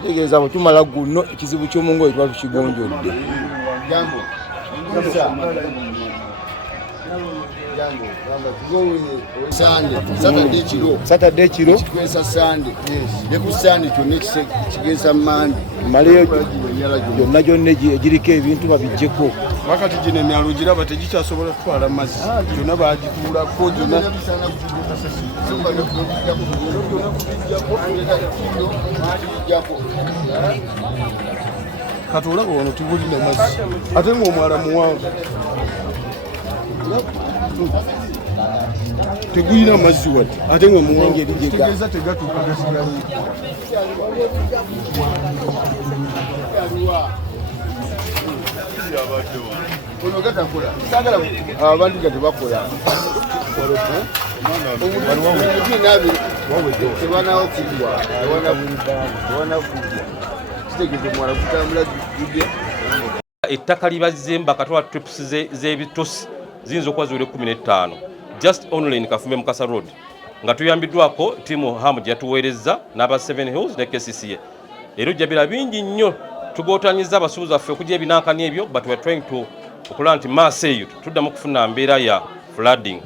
kitegeeza bwe tumala guno ekizibu ky'omungoye tuba tukigonjodde. Saturday kiro kikwesa Sunday ne ku Sunday kyonna kigeesa Monday maleyo gyonna gyonna egiriko ebintu babiggyeko. wakati gino emyalo giraba tegikyasobola kutwala mazzi gyonna bagituulako gyonna kati olaba wano tibulina mazzi ate ng'omwala muwanvu tegulina mazzi wadde ate nga muwangetegeeza tegatuuka gasigala ono gatakola sagala abantu ga tebakola tebanawo kugwa kitegeeza mwala kutambula gudde. Ettaka libazimba katwala trips z'ebitosi ziyinza okuba ziwere 15 just only in Kafume Mukasa Road nga tuyambiddwako tiimu Hamu gye yatuweereza n'aba 7 Hills ne KCCA. Era ojjabira bingi nnyo tugootanyiza abasuubuzi baffe okujja ebinankani ebyo, but we are trying to okulaba nti maaso eyo tuddamu okufuna mbeera ya flooding